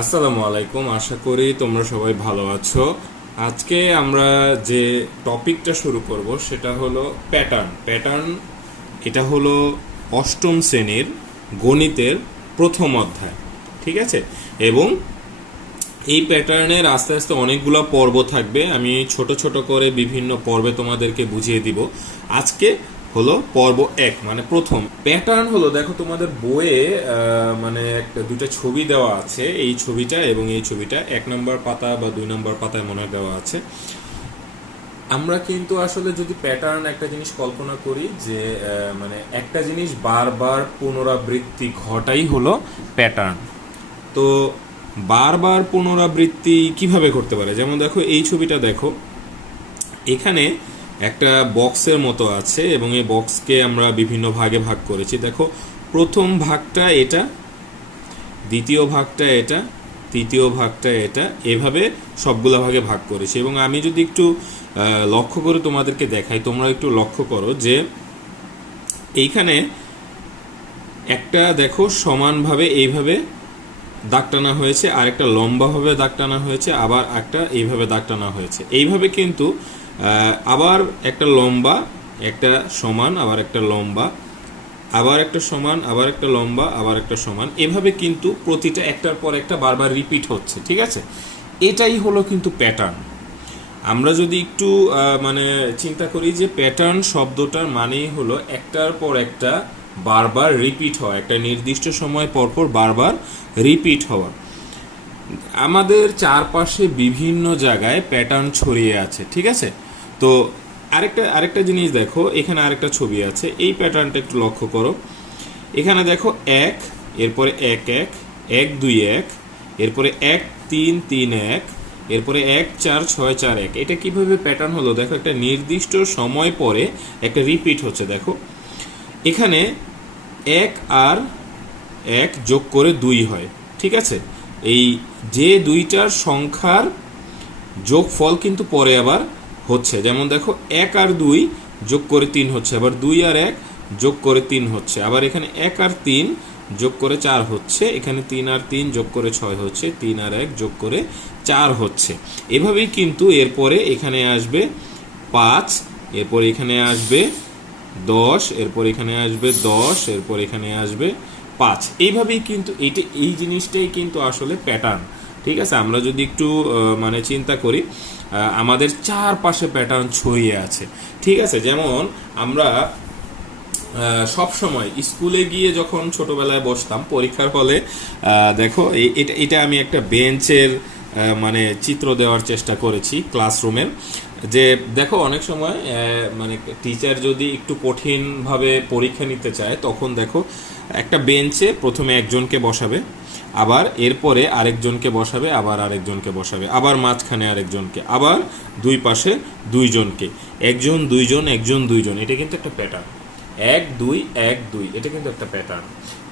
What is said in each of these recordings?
আসসালামু আলাইকুম, আশা করি তোমরা সবাই ভালো আছো। আজকে আমরা যে টপিকটা শুরু করব সেটা হলো প্যাটার্ন। এটা হলো অষ্টম শ্রেণীর গণিতের প্রথম অধ্যায়, ঠিক আছে? এবং এই প্যাটার্নের আস্তে আস্তে অনেকগুলো পর্ব থাকবে। আমি ছোট ছোট করে বিভিন্ন পর্বে তোমাদেরকে বুঝিয়ে দিব। আজকে হলো পর্ব 1, মানে প্রথম প্যাটার্ন হলো, দেখো তোমাদের বইয়ে মানে একটা দুটো ছবি দেওয়া আছে। এই ছবিটা এবং এই ছবিটা 1 নম্বর পাতা বা 2 নম্বর পাতায় মনে হয় দেওয়া আছে। আমরা কিন্তু আসলে যদি প্যাটার্ন একটা জিনিস কল্পনা করি যে মানে একটা জিনিস বারবার পুনরাবৃত্তি ঘটাই হলো প্যাটার্ন। তো বারবার পুনরাবৃত্তি কিভাবে করতে পারে, যেমন দেখো এই ছবিটা দেখো, এখানে একটা বক্সের মতো আছে এবং এই বক্সকে আমরা বিভিন্ন ভাগে ভাগ করেছি। দেখো প্রথম ভাগটা এটা, দ্বিতীয় ভাগটা এটা, তৃতীয় ভাগটা এটা, এভাবে সবগুলো ভাগে ভাগ করেছি। এবং আমি যদি একটু লক্ষ্য করে তোমাদেরকে দেখাই, তোমরা একটু লক্ষ্য করো যে এইখানে একটা দেখো সমানভাবে এইভাবে দাগ টানা হয়েছে, আর একটা লম্বাভাবে দাগ টানা হয়েছে, আবার একটা এইভাবে দাগ টানা হয়েছে। এইভাবে কিন্তু আবার একটা লম্বা, একটা সমান, আবার একটা লম্বা, আবার একটা সমান, আবার একটা লম্বা, আবার একটা সমান, এভাবে কিন্তু প্রতিটা একটার পর একটা বারবার রিপিট হচ্ছে, ঠিক আছে? এটাই হলো কিন্তু প্যাটার্ন। আমরা যদি একটু মানে চিন্তা করি যে প্যাটার্ন শব্দটার মানেই হলো একটার পর একটা বারবার রিপিট হওয়া, একটা নির্দিষ্ট সময় পরপর বারবার রিপিট হওয়া। আমাদের চারপাশে বিভিন্ন জায়গায় প্যাটার্ন ছড়িয়ে আছে, ঠিক আছে? তো আরেকটা জিনিস দেখো, এখানে আরেকটা ছবি আছে, এই প্যাটার্নটা একটু লক্ষ্য করো। এখানে দেখো 1, এরপরে 1 1 1 2 1, এরপরে 1 3 3 1, এরপরে 1 4 6 4 1। এটা কিভাবে প্যাটার্ন হলো দেখো, একটা নির্দিষ্ট সময় পরে একটা রিপিট হচ্ছে। দেখো এখানে 1 আর 1 যোগ করে 2 হয়, ঠিক আছে? এই যে দুইটার সংখ্যার যোগফল কিন্তু পরে আবার হচ্ছে, যেমন দেখো 1 আর 2 যোগ করে 3 হচ্ছে, আবার 2 আর 1 যোগ করে 3 হচ্ছে, আবার এখানে 1 আর 3 যোগ করে 4 হচ্ছে, এখানে 3 আর 3 যোগ করে 6 হচ্ছে, 3 আর 1 যোগ করে 4 হচ্ছে। এভাবেই কিন্তু এরপরে এখানে আসবে 5, এরপর এখানে আসবে 10, এরপর এখানে আসবে 10, এরপর এখানে আসবে 5। এইভাবেই কিন্তু এই জিনিসটাই কিন্তু আসলে প্যাটার্ন, ঠিক আছে? আমরা যদি একটু মানে চিন্তা করি, আমাদের চারপাশে প্যাটার্ন ছড়িয়ে আছে, ঠিক আছে? যেমন আমরা সব সময় স্কুলে গিয়ে যখন ছোটবেলায় বসতাম পরীক্ষার হলে, দেখো এটা আমি একটা বেঞ্চের মানে চিত্র দেওয়ার চেষ্টা করেছি ক্লাসরুমের। যে দেখো অনেক সময় মানে টিচার যদি একটু কঠিনভাবে পরীক্ষা নিতে চায়, তখন দেখো একটা বেঞ্চে প্রথমে একজনকে বসাবে, আবার এরপরে আরেকজনকে বসাবে, আবার আরেকজনকে বসাবে, আবার মাঝখানে আরেকজনকে, আবার দুই পাশে দুইজনকে, একজন দুইজন একজন দুইজন। এটা কিন্তু একটা প্যাটার্ন, 1 2 1 2, এটা কিন্তু একটা প্যাটার্ন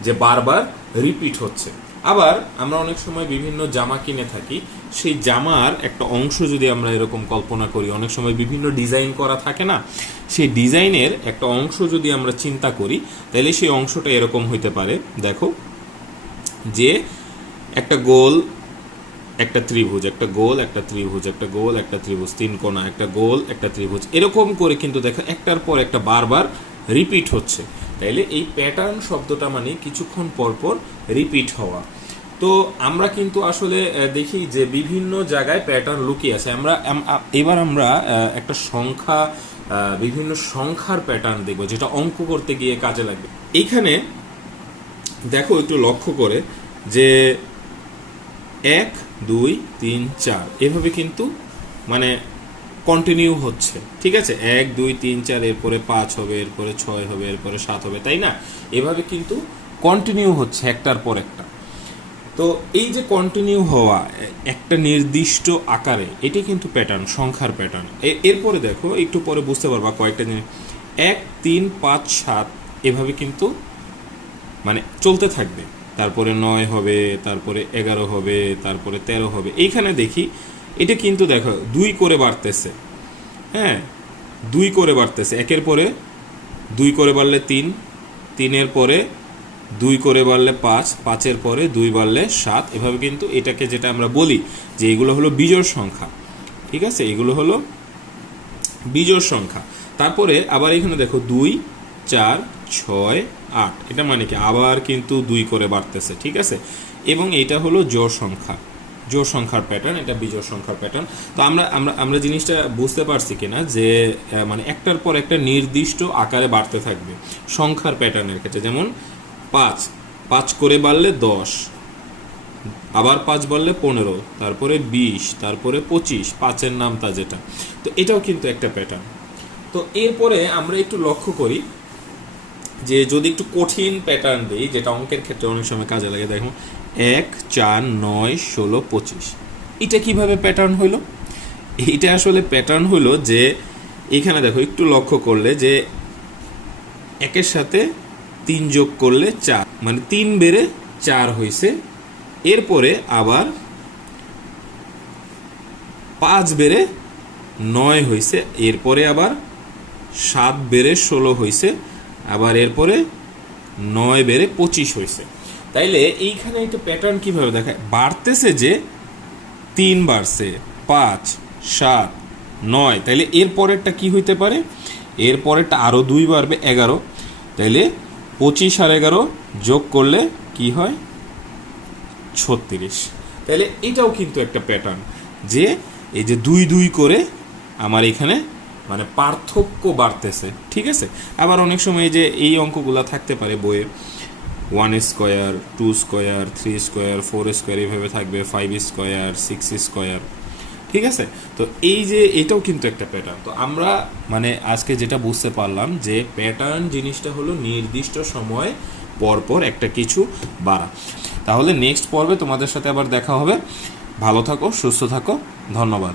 যে বারবার রিপিট হচ্ছে। আবার আমরা অনেক সময় বিভিন্ন জামা কিনে থাকি, সেই জামার একটা অংশ যদি আমরা এরকম কল্পনা করি, অনেক সময় বিভিন্ন ডিজাইন করা থাকে না, সেই ডিজাইনের একটা অংশ যদি আমরা চিন্তা করি, তাহলে সেই অংশটা এরকম হইতে পারে। দেখো যে একটা গোল, একটা ত্রিভুজ, একটা গোল, একটা ত্রিভুজ, একটা গোল, একটা ত্রিভুজ, 3 কোণা, একটা গোল, একটা ত্রিভুজ, এরকম করে কিন্তু দেখো একটার পর একটা বারবার রিপিট হচ্ছে। তাইলে এই প্যাটার্ন শব্দটা মানে কিছুক্ষণ পর পর রিপিট হওয়া। তো আমরা কিন্তু আসলে দেখি যে বিভিন্ন জায়গায় প্যাটার্ন লুকিয়ে আছে। এবার আমরা একটা সংখ্যা, বিভিন্ন সংখ্যার প্যাটার্ন দেখব, যেটা অঙ্ক করতে গিয়ে কাজে লাগবে। এইখানে দেখো একটু লক্ষ্য করে যে 1 2 3 4 এভাবে কিন্তু মানে কন্টিনিউ হচ্ছে, ঠিক আছে? 1 2 3 4, এরপরে 5 হবে, এরপরে 6 হবে, এরপরে 7 হবে, তাই না? এভাবে কিন্তু কন্টিনিউ হচ্ছে একটার পর একটা। তো এই যে কন্টিনিউ হওয়া একটা নির্দিষ্ট আকারে, এটি কিন্তু প্যাটার্ন, সংখ্যার প্যাটার্ন। এরপরে দেখো একটু পরে বুঝতে পারবা কয়েকটা জিনিস, 1 3 5 7 এভাবে কিন্তু মানে চলতে থাকবে, তারপরে 9 হবে, তারপরে 11 হবে, তারপরে 13 হবে। এইখানে দেখি এটা কিন্তু দেখো 2 করে বাড়তেছে, হ্যাঁ 2 করে বাড়তেছে, একের পরে 2 করে বাড়লে 3, 3-এর পরে 2 করে বাড়লে 5, 5-এর পরে 2 বাড়লে 7, এভাবে কিন্তু এটাকে যেটা আমরা বলি যে এগুলো হলো বিজোড় সংখ্যা, ঠিক আছে, এগুলো হলো বিজোড় সংখ্যা। তারপরে আবার এখানে দেখো 2, 4, 6, 8, এটা মানে কি আবার কিন্তু 2 করে বাড়তেছে, ঠিক আছে, এবং এটা হলো জোড় সংখ্যা, জোড় সংখ্যার প্যাটার্ন, এটা বিজোড় সংখ্যার প্যাটার্ন। তো আমরা আমরা আমরা জিনিসটা বুঝতে পারছি কিনা যে মানে একটার পর একটা নির্দিষ্ট আকারে বাড়তে থাকবে সংখ্যার প্যাটার্নের ক্ষেত্রে। যেমন 5, 5 করে বাড়লে 10, আবার 5 বাড়লে 15, তারপরে 20, তারপরে 25, 5-এর নামতা যেটা। তো এটাও কিন্তু একটা প্যাটার্ন। তো এরপরে আমরা একটু লক্ষ্য করি যে যদি একটু কঠিন প্যাটার্ন দিই, যেটা অঙ্কের ক্ষেত্রে অনেক সময় কাজে লাগে, দেখো 1, 4, 9, 16, 25, এটা কিভাবে প্যাটার্ন হইলো? এইটা আসলে প্যাটার্ন হইলো যে এখানে দেখো একটু লক্ষ্য করলে যে 1-এর সাথে 3 যোগ করলে 4, মানে 3 বেড়ে 4 হয়েছে, এরপরে আবার 5 বেড়ে 9 হয়েছে, এরপরে আবার 7 বেড়ে 16 হয়েছে, আবার এরপরে 9 বেড়ে 25 হয়েছে। তাইলে এইখানে একটা প্যাটার্ন কিভাবে দেখায়, বাড়তেছে যে 3 বাড়ছে, 5, 7, 9, তাইলে এর পরেরটা কি হইতে পারে, এর পরেরটা আরও 2 বাড়বে, 11, তাইলে 25 আর 11 যোগ করলে কি হয়, 36। তাহলে এটাও কিন্তু একটা প্যাটার্ন যে এই যে 2 2 করে আমার এখানে মানে পার্থক্য বাড়তেছে, ঠিক আছে। আবার অনেক সময় যে এই অঙ্কগুলো থাকতে পারে বইয়ে, 1 স্কোয়ার, 2 স্কোয়ার, 3 স্কোয়ার, 4 স্কোয়ার, এইভাবে থাকবে, 5 স্কোয়ার, 6 স্কোয়ার, ঠিক আছে। তো এই যে এটাও কিন্তু একটা প্যাটার্ন। তো আমরা মানে আজকে যেটা বুঝতে পারলাম যে প্যাটার্ন জিনিসটা হলো নির্দিষ্ট সময় পরপর একটা কিছু বাড়া। তাহলে নেক্সট পর্বে তোমাদের সাথে আবার দেখা হবে। ভালো থাকো, সুস্থ থাকো, ধন্যবাদ।